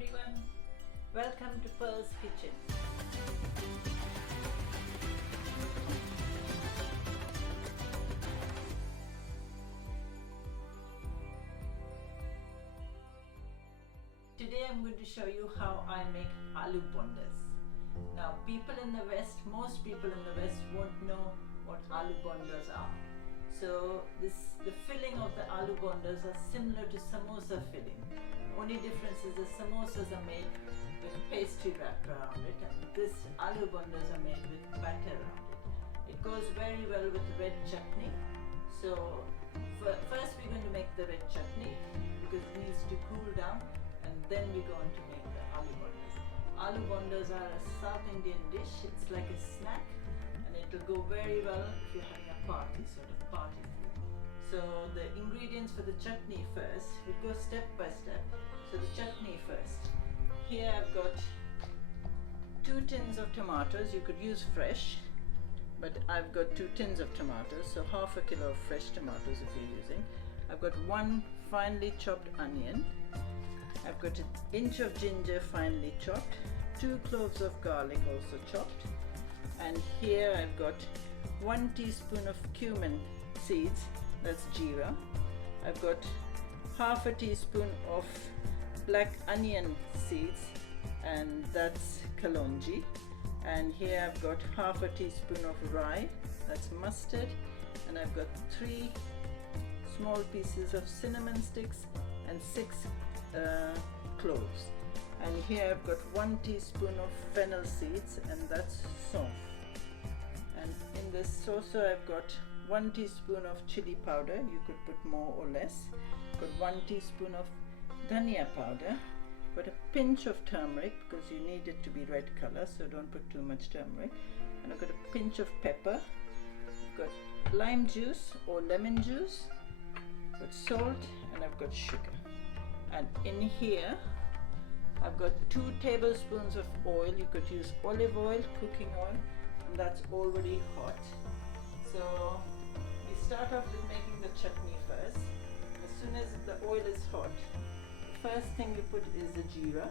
everyone, welcome to Pearl's Kitchen. Today I'm going to show you how I make Aloo Bondas. Now most people in the West won't know what Aloo Bondas are. So the filling of the Aloo Bondas are similar to samosa filling. Only difference is the samosas are made with pastry wrap around it, and this Aloo Bondas are made with batter around it. It goes very well with red chutney. So first we're going to make the red chutney because it needs to cool down, and then we're going to make the Aloo Bondas. Aloo Bondas are a South Indian dish. It's like a snack, and it will go very well if you're having a party, sort of party food. So the ingredients for the chutney first, we'll go step by step. So the chutney first. Here I've got 2 tins of tomatoes. You could use fresh, but I've got 2 tins of tomatoes, so half a kilo of fresh tomatoes if you're using. I've got 1 finely chopped onion. I've got 1 inch of ginger finely chopped, 2 cloves of garlic also chopped, and here I've got 1 teaspoon of cumin seeds, that's Jeera. I've got half a teaspoon of black onion seeds, and that's kalonji. And here I've got half a teaspoon of rye, that's mustard, and I've got 3 small pieces of cinnamon sticks and 6 cloves. And here I've got 1 teaspoon of fennel seeds, and that's saunf. And in this saucer I've got 1 teaspoon of chili powder. You could put more or less. I've got 1 teaspoon of dhania powder. Got a pinch of turmeric because you need it to be red color, so don't put too much turmeric. And I've got a pinch of pepper. I've got lime juice or lemon juice. I've got salt, and I've got sugar. And in here I've got 2 tablespoons of oil. You could use olive oil, cooking oil, and that's already hot. So we start off with making the chutney first. As soon as the oil is hot, the first thing you put is the jeera.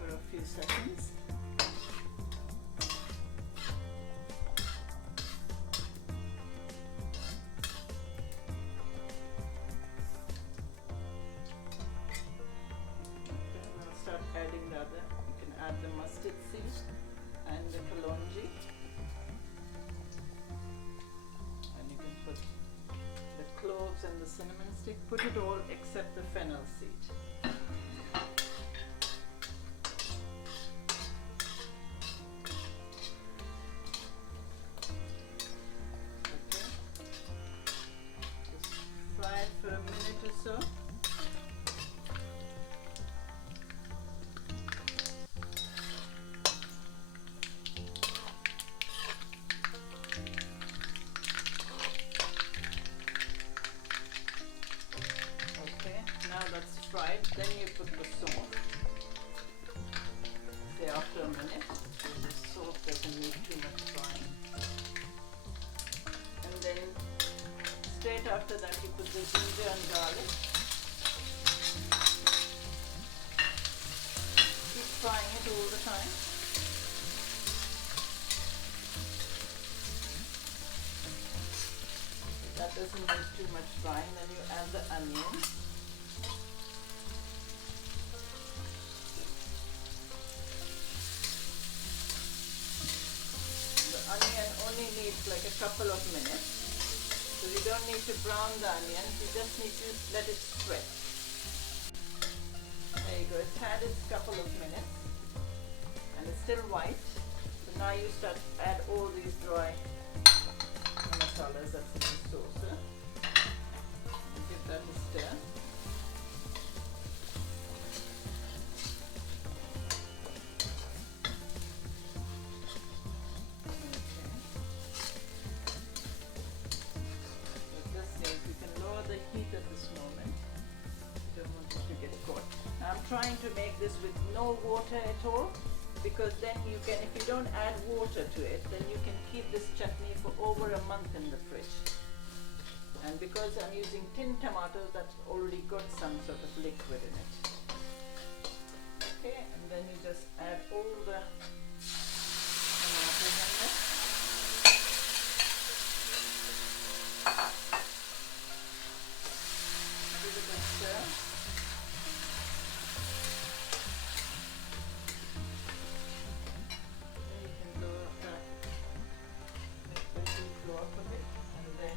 For a few seconds. We'll start adding the other. You can add the mustard seed and the kalonji, and you can put the cloves and the cinnamon stick. Put it all except the fennel seed. For a minute or so. Okay, now that's fried. Then you put the sauce. Say after a minute, the sauce doesn't need too much frying. And then straight after that you put the ginger and garlic. Keep frying it all the time. If that doesn't need too much frying, then you add the onion. The onion only needs like a couple of minutes. So you don't need to brown the onion, you just need to let it spread. There you go, it's had its couple of minutes and it's still white. So now you start to add all these dry masalas that's in the saucer. And give that a stir. The heat at this moment. You don't want it to get trying to make this with no water at all, because then you can, if you don't add water to it, then you can keep this chutney for over a month in the fridge. And because I'm using tin tomatoes, that's already got some sort of liquid in it. Okay, and then you just add all the tomatoes in there. Give it a stir. Then you can go make the tea flow up a bit, and then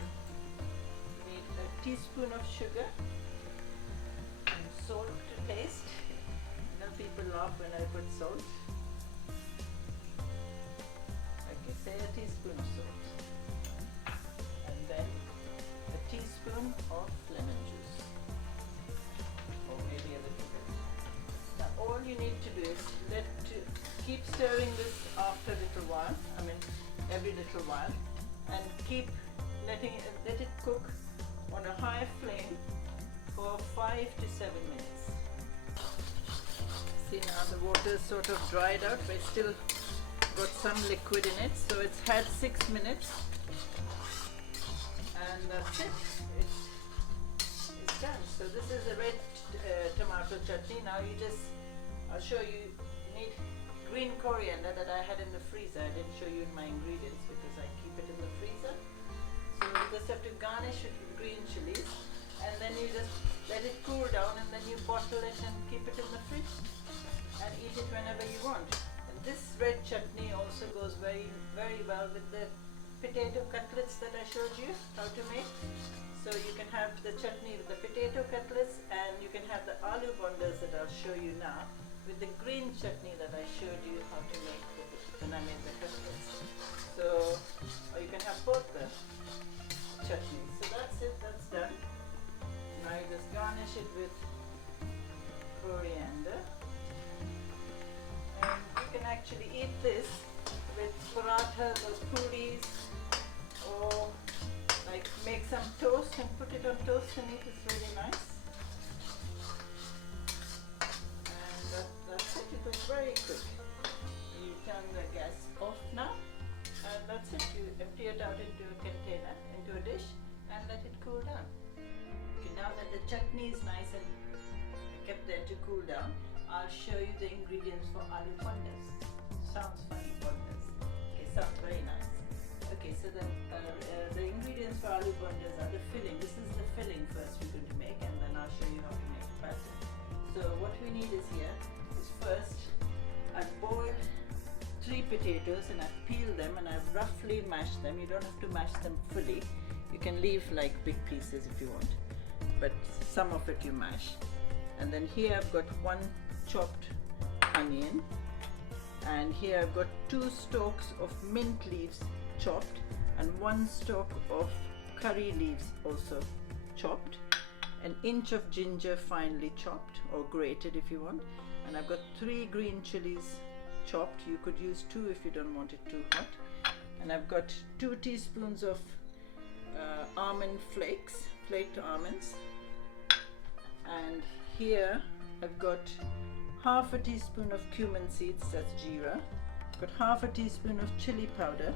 you need a teaspoon of sugar and salt to taste. You know, people laugh when I put salt. Okay, say a teaspoon of salt, and then a teaspoon of lemon juice, or maybe a little bit. Now all you need to do is keep stirring this after a little while, every little while, and keep let it cook on a high flame for 5 to 7 minutes. See, now the water is sort of dried out, but it's still got some liquid in it, so it's had 6 minutes, and that's it. It's done. So this is a red tomato chutney. Now I'll show you. You need green coriander that I had in the freezer. I didn't show you in my ingredients because I keep it in the freezer. So you just have to garnish it with green chilies, and then you just let it cool down, and then you bottle it and keep it in the fridge and eat it whenever you want. And this red chutney also goes very, very well with the potato cutlets that I showed you how to make. So you can have the chutney with the potato cutlets, and you can have the aloo bondas that I'll show you now with the green chutney that I showed you how to make when I made the cutlets. So, or you can have both the chutneys. So that's it, that's done. Now you just garnish it with coriander. And you can actually eat this with parathas or puris, or like make some toast and put it on toast and eat. It's really nice. And that's it. It was very quick. You turn the gas off now, and that's it. You empty it out into a container, into a dish, and let it cool down. Okay, now that the chutney is nice and kept there to cool down, I'll show you the ingredients for aloo bondas. Sounds funny, bondas. Okay, sounds very nice. Okay, so the ingredients for aloo bondas are the filling. This is the filling first we're going to make, and then I'll show you how to make the batter. So what we need is first I've boiled 3 potatoes, and I've peeled them, and I've roughly mashed them. You don't have to mash them fully. You can leave like big pieces if you want, but some of it you mash. And then here I've got 1 chopped onion, and here I've got 2 stalks of mint leaves chopped, and 1 stalk of curry leaves also chopped, an inch of ginger finely chopped or grated if you want, and I've got 3 green chilies chopped. You could use 2 if you don't want it too hot. And I've got 2 teaspoons of almond flakes, flaked almonds, and here I've got half a teaspoon of cumin seeds, that's Jeera. I've got half a teaspoon of chili powder.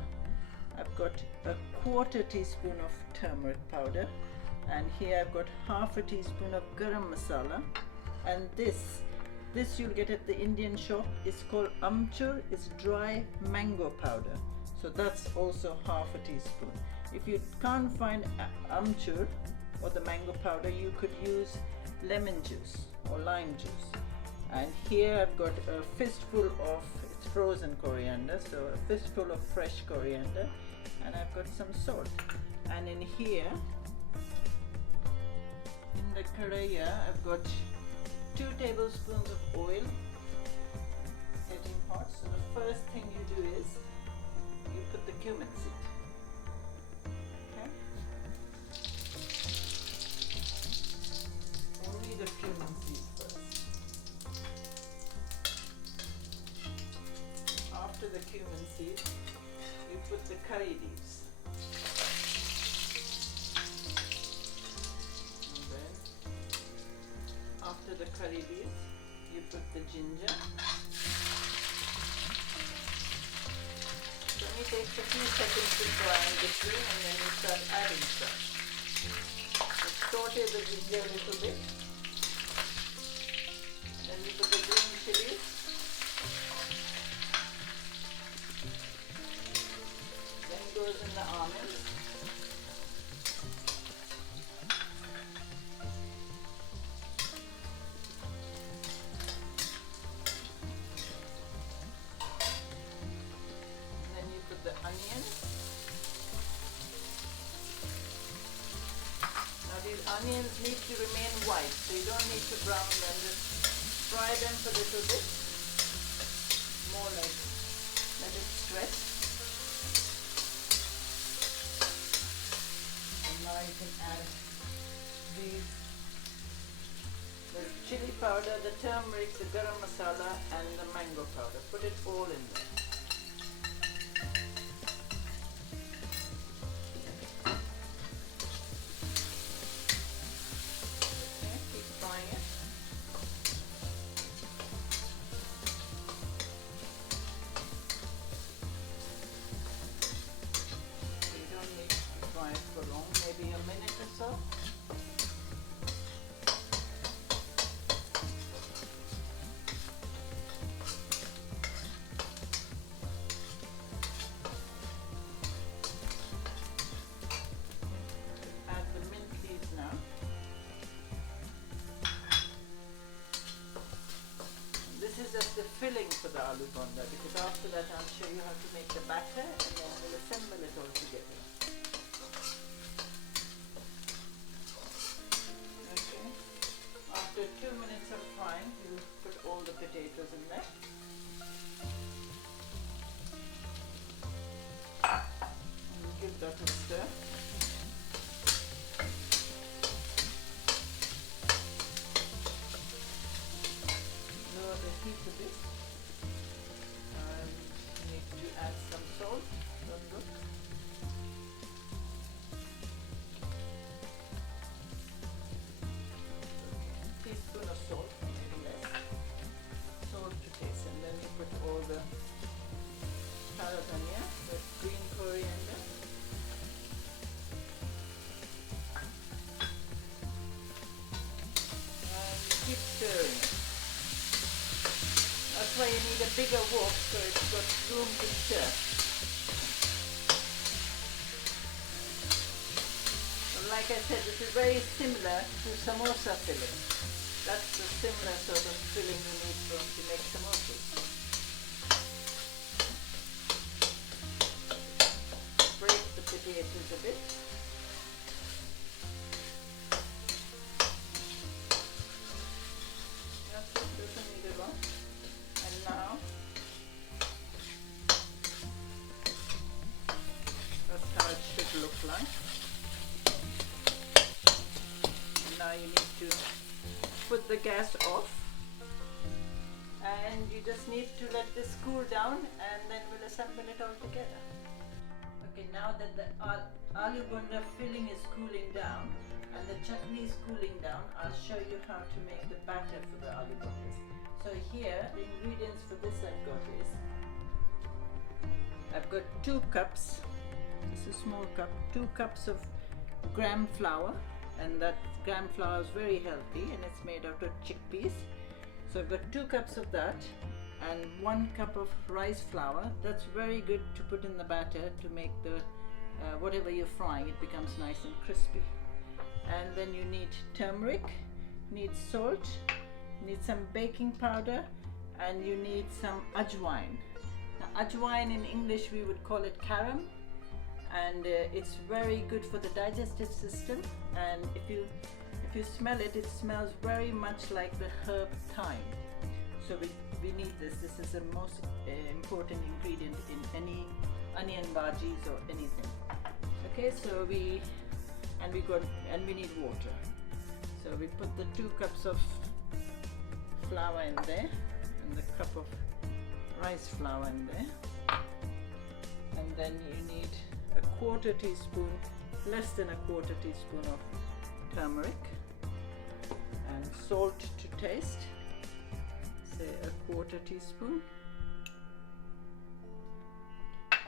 I've got a quarter teaspoon of turmeric powder, and here I've got half a teaspoon of garam masala. And this you'll get at the Indian shop is called Amchur. It's dry mango powder, so that's also half a teaspoon. If you can't find Amchur or the mango powder, you could use lemon juice or lime juice. And here I've got a fistful of, it's frozen coriander, so a fistful of fresh coriander, and I've got some salt. And in here, in the karaya, I've got 2 tablespoons of oil getting hot. So the first thing you do is you put the cumin seed. Okay? Only the cumin seed first. After the cumin seed, you put the curry leaves. And then after the curry leaves, you put the ginger. It only takes a few seconds to fry in between, and then you start adding stuff. Saute the ginger a little bit. Then you put the green chilies. Then goes in the almonds. Then you put the onions. These onions need to remain white, so you don't need to brown them, just fry them for a little bit, more like let it sweat. And now you can add the chili powder, the turmeric, the garam masala and the mango powder. Put it all in there. Maybe a minute or so. Add the mint leaves now. This is just the filling for the aloo bonda, because after that I'll show you how to make the batter and then we'll assemble it all together. After 2 minutes of frying, you put all the potatoes in there. And give that a stir. Lower the heat a bit. And you need to add some salt. Don't look. Teaspoon of salt, maybe less. Salt to taste, and then you put all the dhania, the green coriander. And keep stirring it. That's why you need a bigger wok, so it's got room to stir. And like I said, this is very similar to samosa filling. That's the similar sort of filling you need to make samosas. Break the potatoes a bit. That's it, doesn't need a lot. And now, that's how it should look like. And now you need to put the gas off, and you just need to let this cool down, and then we'll assemble it all together. Okay, now that the aloo bonda filling is cooling down and the chutney is cooling down, I'll show you how to make the batter for the aloo bondas. So here, the ingredients for this I've got 2 cups, this is a small cup, 2 cups of gram flour. And that gram flour is very healthy, and it's made out of chickpeas. So I've got 2 cups of that and 1 cup of rice flour. That's very good to put in the batter to make the whatever you're frying, it becomes nice and crispy. And then you need turmeric, need salt, need some baking powder, and you need some ajwain. Now ajwain in English we would call it karam. And it's very good for the digestive system, and if you smell it, it smells very much like the herb thyme. So we need this. This is the most important ingredient in any onion bhajis or anything. Okay, so we need water. So we put the 2 cups of flour in there and the cup of rice flour in there, and then you need a 1/4 teaspoon, less than a 1/4 teaspoon of turmeric, and salt to taste, say a 1/4 teaspoon,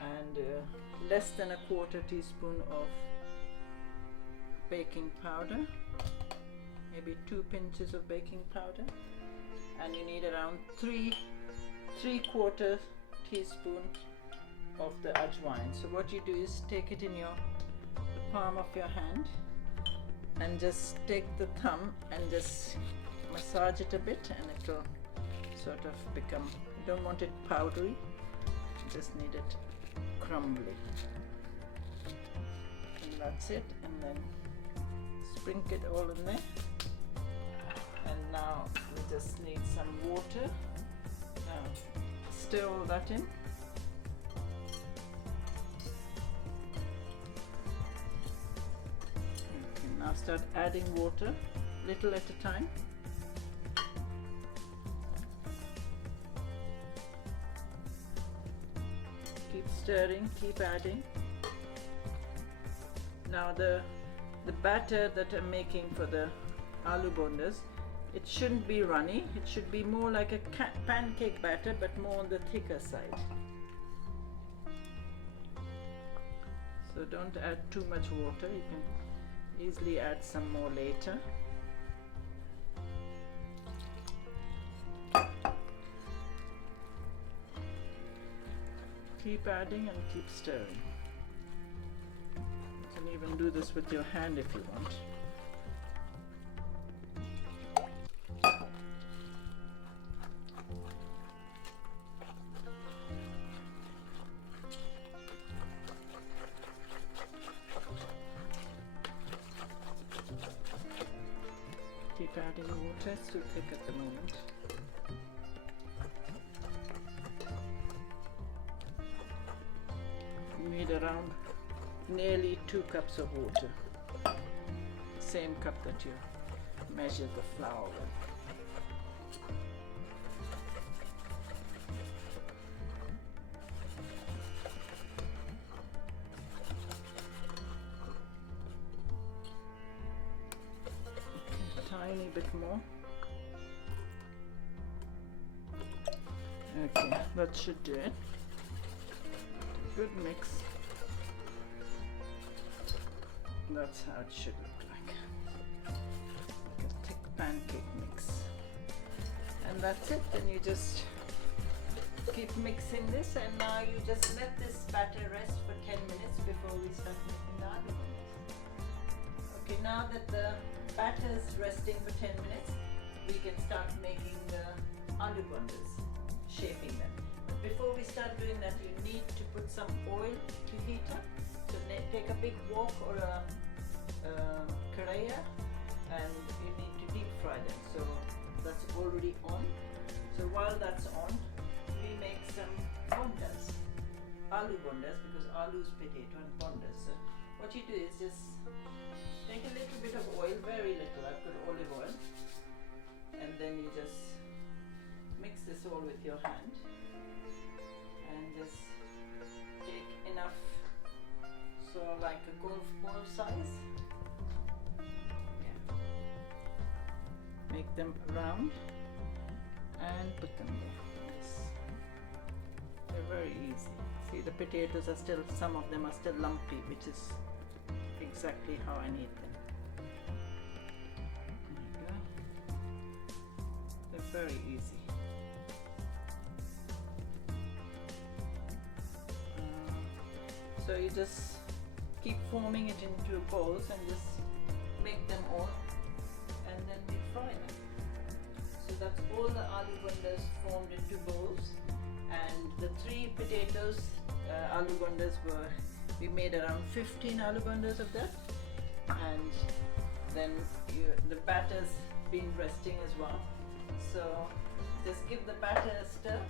and less than a 1/4 teaspoon of baking powder, maybe 2 pinches of baking powder, and you need around 3/4 teaspoon of the ajwain. So what you do is take it in the palm of your hand and just take the thumb and just massage it a bit, and it will sort of become, you don't want it powdery, you just need it crumbly. And that's it, and then sprinkle it all in there. And now we just need some water. Now stir all that in. Okay, now start adding water, little at a time. Keep stirring, keep adding. Now the batter that I'm making for the aloo bondas, it shouldn't be runny, it should be more like a pancake batter, but more on the thicker side. So don't add too much water, you can easily add some more later. Keep adding and keep stirring. You can even do this with your hand if you want. Keep adding water, it's too thick at the moment. You need around nearly 2 cups of water, same cup that you measured the flour with. Tiny bit more. Okay, that should do it. Good mix. That's how it should look like. Like a thick pancake mix. And that's it. Then you just keep mixing this, and now you just let this batter rest for 10 minutes before we start making the aloo bondas. Okay, now that the batter is resting for 10 minutes, we can start making the aloo bondas, shaping them. But before we start doing that, you need to put some oil to heat up. So take a big wok or a karaya, and you need to deep fry them. So that's already on. So while that's on, we make some bondas, aloo bondas, because aloo is potato and bondas. So what you do is just take a little bit of oil, very little, I put olive oil, and then you just mix this all with your hand and just take enough, so like a golf ball size. Yeah. Make them round and put them there. Yes. They're very easy. See, the potatoes are still, some of them are still lumpy, which is exactly how I need them. There you go. They're very easy. So you just keep forming it into balls and just make them all, and then we fry them. So that's all the aloo bondas formed into bowls, and the 3 potatoes aloo bondas were, we made around 15 aloo bondas of that, and then the batter's been resting as well. So just give the batter a stir,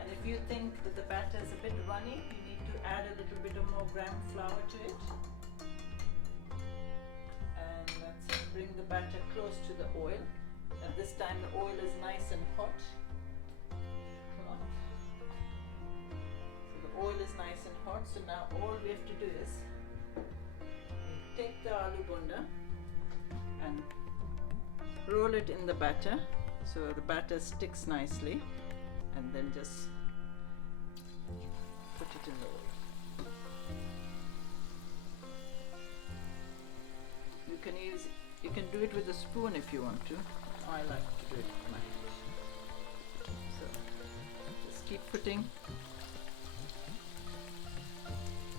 and if you think that the batter is a bit runny, you need to add a little bit of more gram flour to it. And let's bring the batter close to the oil. At this time the oil is nice and hot. So the oil is nice and hot, so now all we have to do is take the aloo bonda and roll it in the batter so the batter sticks nicely, and then just put it in the oil. You can do it with a spoon if you want to. I like to do it with my hand. So just keep putting.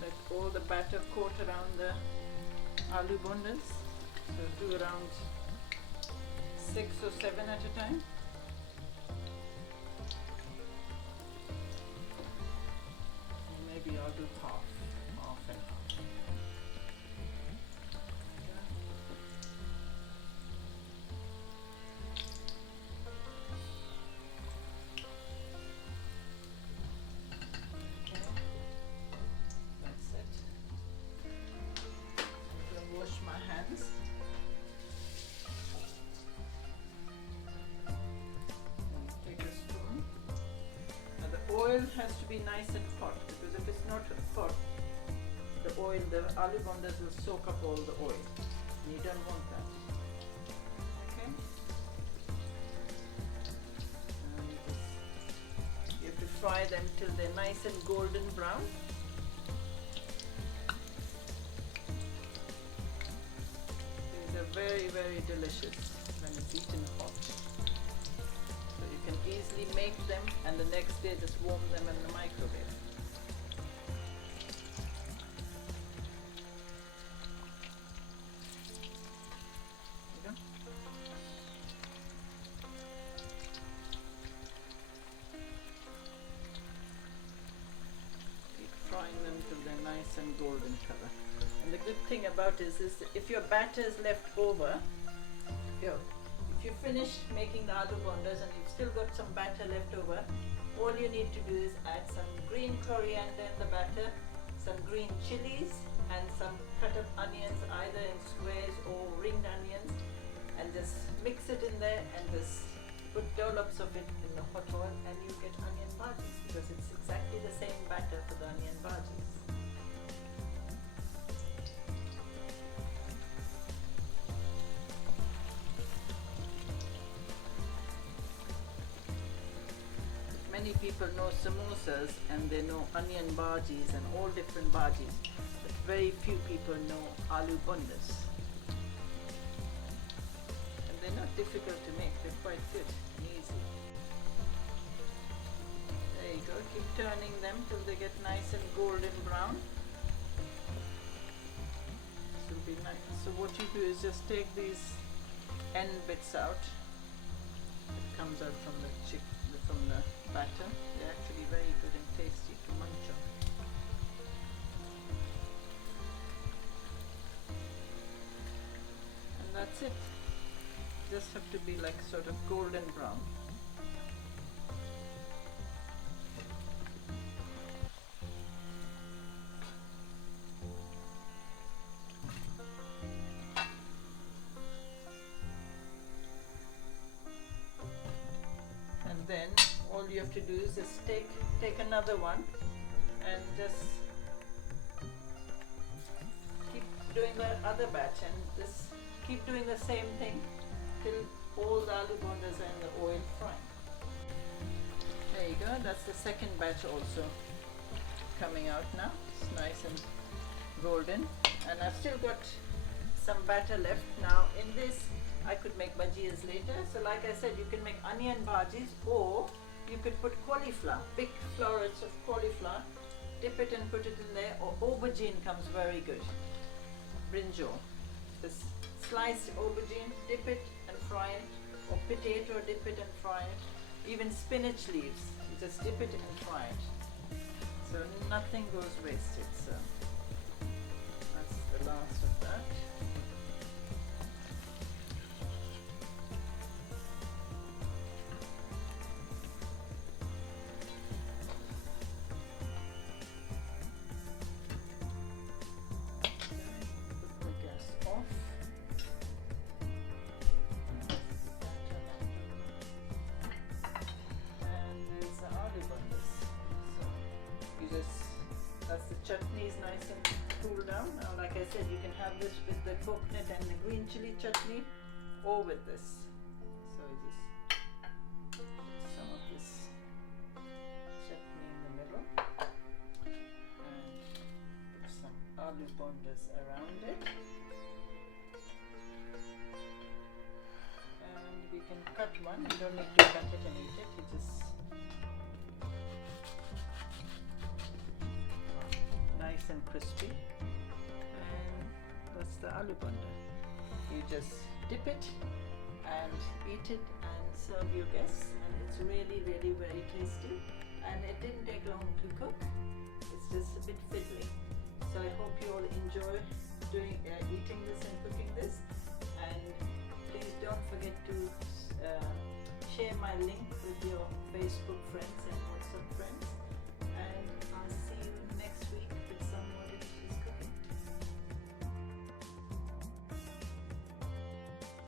Let all the batter coat around the aloo bondas. So do around 6 or 7 at a time. Maybe I'll do half and half. Oil has to be nice and hot, because if it's not hot, the aloo bondas will soak up all the oil. And you don't want that. Okay? And you have to fry them till they're nice and golden brown. These are very, very delicious when it's eaten hot. You can easily make them, and the next day just warm them in the microwave. There you go. Keep frying them till they're nice and golden color. And the good thing about this is if your batter is left over, if you finish making the aloo bondas and you've still got some batter left over, all you need to do is add some green coriander in the batter, some green chilies, and some cut up onions, either in squares or ringed onions, and just mix it in there and just put dollops of it in the hot oil, and you get onion bhajis, because it's exactly the same batter for the onion bhajis. Many people know samosas and they know onion bhajis and all different bhajis, but very few people know aloo bondas. And they're not difficult to make, they're quite good and easy. There you go, keep turning them till they get nice and golden brown. This will be nice. So what you do is just take these end bits out. It comes out from the batter. They're actually very good and tasty to munch on. And that's it. Just have to be like sort of golden brown. Then all you have to do is just take another one and just keep doing the other batch, and just keep doing the same thing till all the aloo bondas are in the oil frying. There you go, that's the second batch also coming out now. It's nice and golden, and I've still got some batter left. Now in this I could make bhajiyas later. So like I said, you can make onion bhajis, or you could put cauliflower, big florets of cauliflower, dip it and put it in there, or aubergine comes very good. Brinjal. This sliced aubergine, dip it and fry it, or potato, dip it and fry it. Even spinach leaves, you just dip it and fry it. So nothing goes wasted. So that's the last of that. That's the chutney is nice and cool down. Now, like I said, you can have this with the coconut and the green chili chutney, or with this. So you just bondas around it. And we can cut one. You don't need to cut it and eat it. You just nice and crispy. And that's the aloo bonda. You just dip it and eat it and serve your guests, and it's really very tasty, and it didn't take long to cook. It's just a bit fiddly. So I hope you all enjoy eating this and cooking this, and please don't forget to share my link with your Facebook friends and WhatsApp friends.